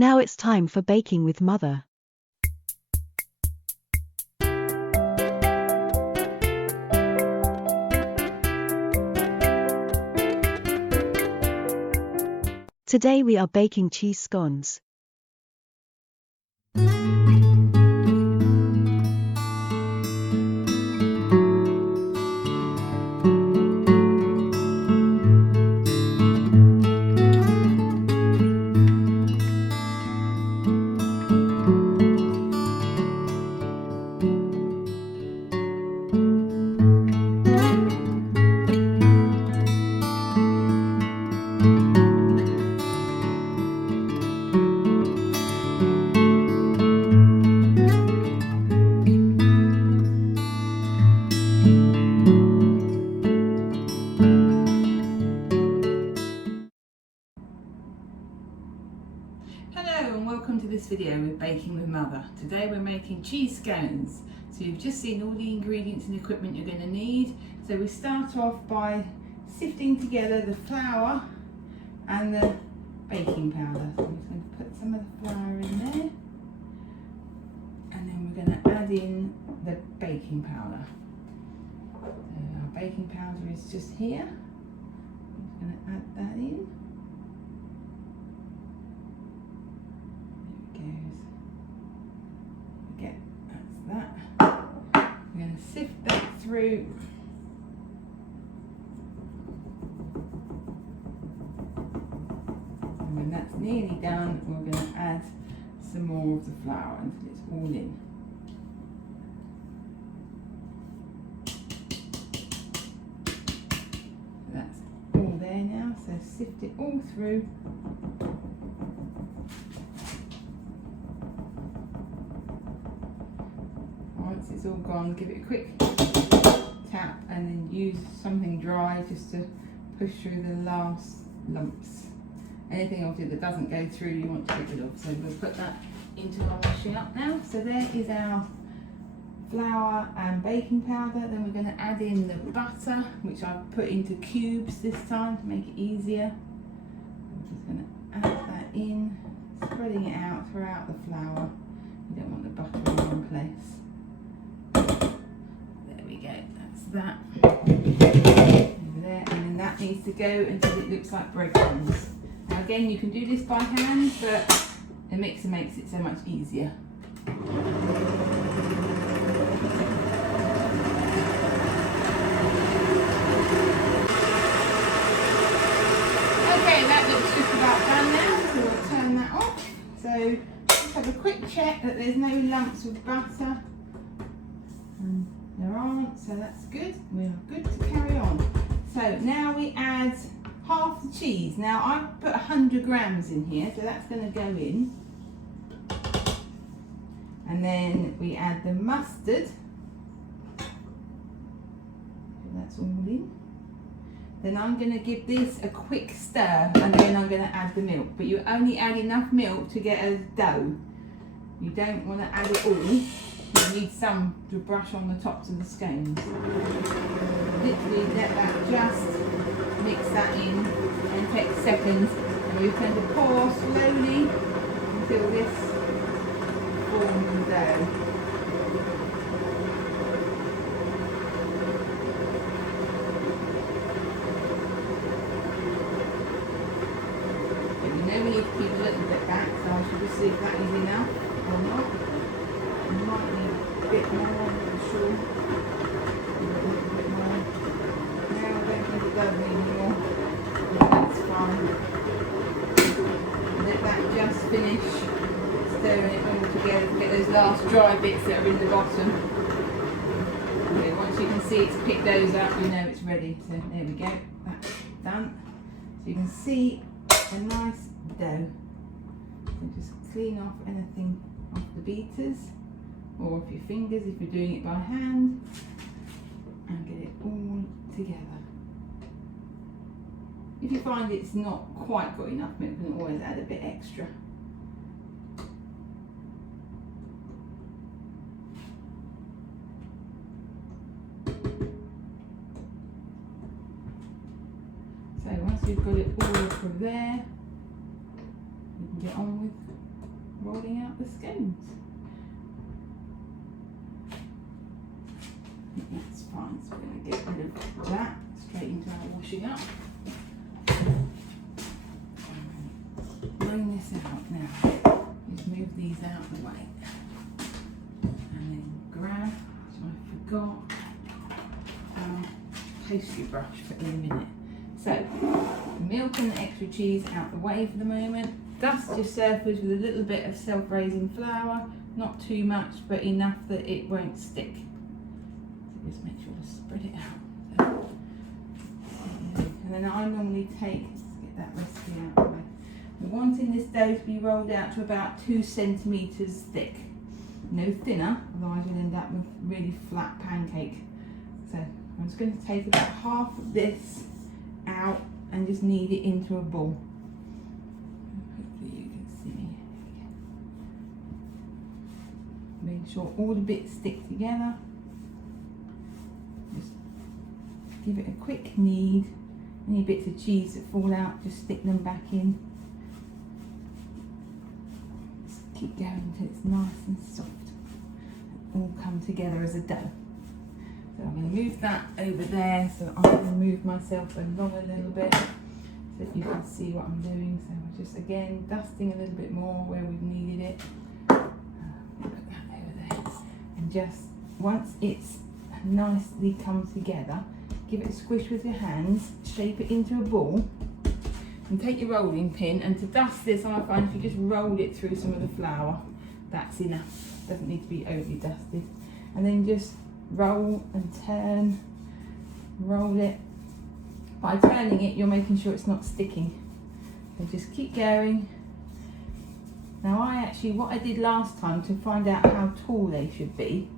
Now it's time for baking with Mother. Today we are baking cheese scones. Hello and welcome to this video with Baking with Mother. Today we're making cheese scones. So you've just seen all the ingredients and equipment you're going to need. So we start off by sifting together the flour and the baking powder. So I'm just going to put some of the flour in there, and then we're going to add in the baking powder. So our baking powder is just here. I'm just going to add that in. We're going to sift that through. And when that's nearly done, we're going to add some more of the flour until it's all in. So that's all there now, so sift it all through. Once it's all gone, give it a quick tap and then use something dry just to push through the last lumps. Anything obviously that doesn't go through you want to get rid of. So we'll put that into our washing up now. So there is our flour and baking powder. Then we're going to add in the butter, which I've put into cubes this time to make it easier. I'm just going to add that in, spreading it out throughout the flour. You don't want the butter in one place. That over there, and then that needs to go until it looks like breadcrumbs. Now again, you can do this by hand, but the mixer makes it so much easier. Okay, that looks just about done now, so we'll turn that off. So just have a quick check that there's no lumps of butter. There aren't, so that's good. We are good to carry on. So now we add half the cheese. Now I've put 100 grams in here, so that's going to go in. And then we add the mustard. So that's all in. Then I'm going to give this a quick stir, and then I'm going to add the milk. But you only add enough milk to get a dough. You don't want to add it all. You need some to brush on the tops of the scones. Literally let that just mix that in and take seconds, and we're going to pour slowly until this forms the dough. But you know we need to keep a little bit back, so I should just see if that is enough or not. You might need a bit more, I'm not sure. A little bit more. No, I don't think it does need more. That's fine. Let that just finish stirring it all together to get those last dry bits that are in the bottom. Okay, once you can see it's picked those up, you know it's ready. So there we go, that's done. So you can see a nice dough. So just clean off anything off the beaters, or off your fingers if you're doing it by hand, and get it all together. If you find it's not quite got enough milk, you can always add a bit extra. So once you've got it all through there, you can get on with rolling out the scones. I think that's fine, so we're going to get rid of that straight into our washing up. Bring this out now. Just move these out of the way. And then grab, which I forgot, our pastry brush for in a minute. So, milk and the extra cheese out the way for the moment. Dust your surface with a little bit of self-raising flour, not too much, but enough that it won't stick. So just make sure to spread it out. So, and then I normally take, let's get that recipe out of the way. I'm wanting this dough to be rolled out to about 2 centimetres thick. No thinner, otherwise you'll end up with really flat pancake. So I'm just going to take about half of this out and just knead it into a ball. Hopefully you can see me. Make sure all the bits stick together. Just give it a quick knead. Any bits of cheese that fall out, just stick them back in. Just keep going until it's nice and soft. All come together as a dough. So I'm going to move that over there so I can move myself along a little bit so that you can see what I'm doing. So we're just again dusting a little bit more where we've needed it. Put that over there. And just once it's nicely come together, give it a squish with your hands, shape it into a ball, and take your rolling pin. And to dust this, I find if you just roll it through some of the flour, that's enough. Doesn't need to be overly dusted. And then just roll and turn, roll it. By turning it, you're making sure it's not sticking. So just keep going. Now what I did last time to find out how tall they should be,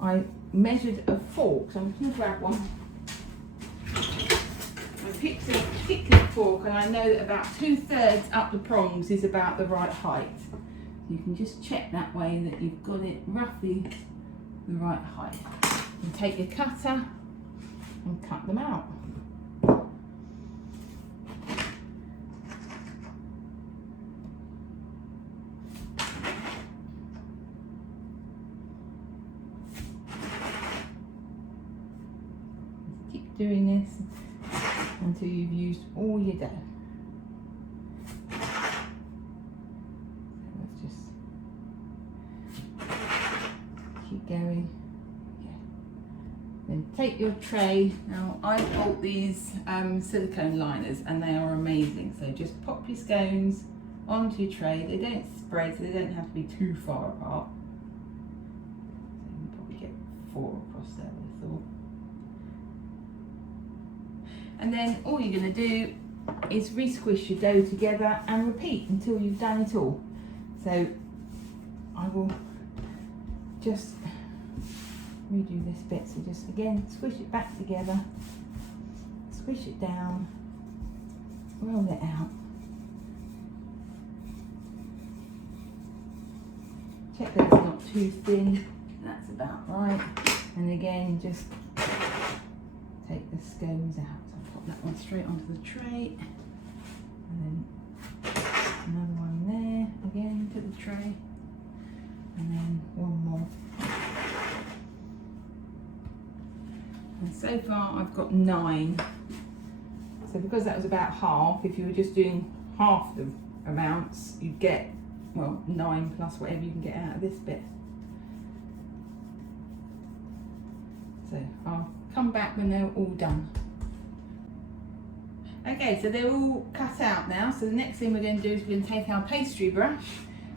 I measured a fork, so I'm just going to grab one. I picked a particular fork and I know that about 2/3 up the prongs is about the right height. You can just check that way that you've got it roughly the right height. And take your cutter and cut them out. Keep doing this until you've used all your dough. Keep going. Yeah. Then take your tray. Now I bought these silicone liners and they are amazing. So just pop your scones onto your tray. They don't spread, so they don't have to be too far apart. So you can probably get 4 across there, I thought. And then all you're going to do is re-squish your dough together and repeat until you've done it all. So I will just redo this bit. So just again squish it back together, squish it down, roll it out, check that it's not too thin, that's about right, and again just take the scones out. So I'll pop that one straight onto the tray, and then another one there, again to the tray, and then one more. And so far I've got 9. So because that was about half, if you were just doing half the amounts, you'd get, well, 9 plus whatever you can get out of this bit. So I'll come back when they're all done. Okay, so they're all cut out now. So the next thing we're going to do is we're going to take our pastry brush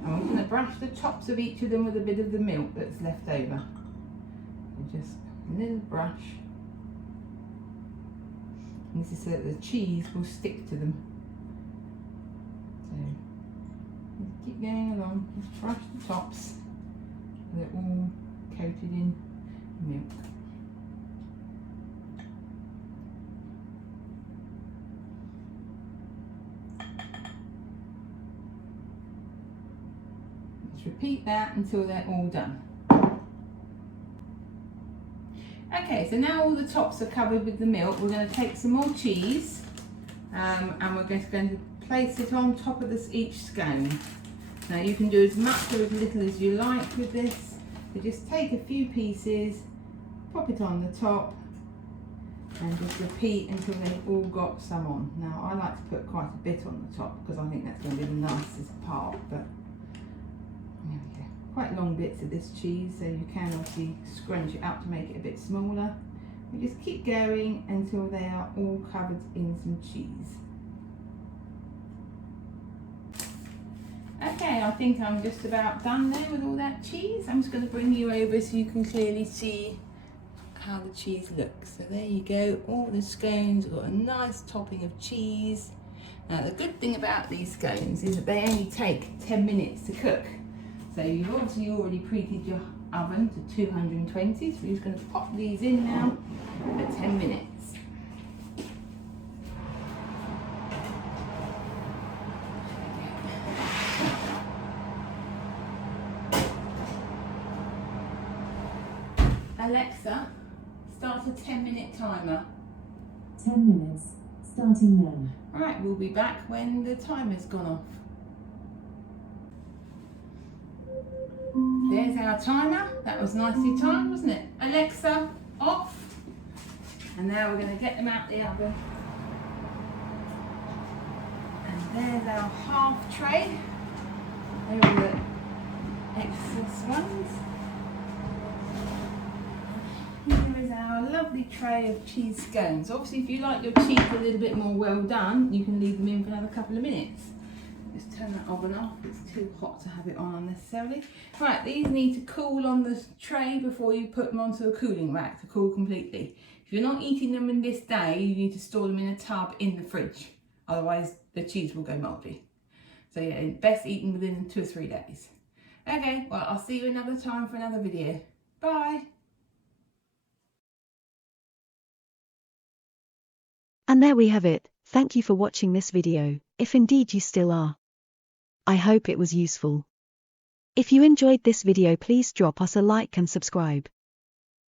and we're going to brush the tops of each of them with a bit of the milk that's left over. So just a little brush. And this is so that the cheese will stick to them. So just keep going along, just brush the tops so they're all coated in milk. Let's repeat that until they're all done. Okay, so now all the tops are covered with the milk, we're going to take some more cheese and we're just going to place it on top of each scone. Now you can do as much or as little as you like with this. So just take a few pieces, pop it on the top, and just repeat until they've all got some on. Now I like to put quite a bit on the top because I think that's going to be the nicest part, but there we go. Quite long bits of this cheese, so you can obviously scrunch it up to make it a bit smaller. We just keep going until they are all covered in some cheese. Okay, I think I'm just about done there with all that cheese. I'm just going to bring you over so you can clearly see how the cheese looks. So there you go, all the scones have got a nice topping of cheese. Now the good thing about these scones is that they only take 10 minutes to cook. So you've obviously already preheated your oven to 220, so we're just going to pop these in now for 10 minutes. Alexa, start a 10-minute timer. 10 minutes, starting now. Alright, we'll be back when the timer's gone off. There's our timer. That was nicely timed, wasn't it? Alexa, off. And now we're going to get them out the oven. And there's our half tray. There are the excess ones. Here is our lovely tray of cheese scones. Obviously, if you like your cheese a little bit more well done, you can leave them in for another couple of minutes. Just turn that oven off, it's too hot to have it on unnecessarily. Right, these need to cool on the tray before you put them onto a cooling rack to cool completely. If you're not eating them in this day, you need to store them in a tub in the fridge. Otherwise, the cheese will go mouldy. So yeah, best eaten within 2 or 3 days. Okay, well, I'll see you another time for another video. Bye. And there we have it. Thank you for watching this video, if indeed you still are. I hope it was useful. If you enjoyed this video, please drop us a like and subscribe.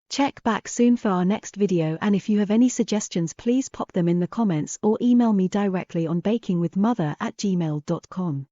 Check back soon for our next video, and if you have any suggestions, please pop them in the comments or email me directly on bakingwithmother@gmail.com.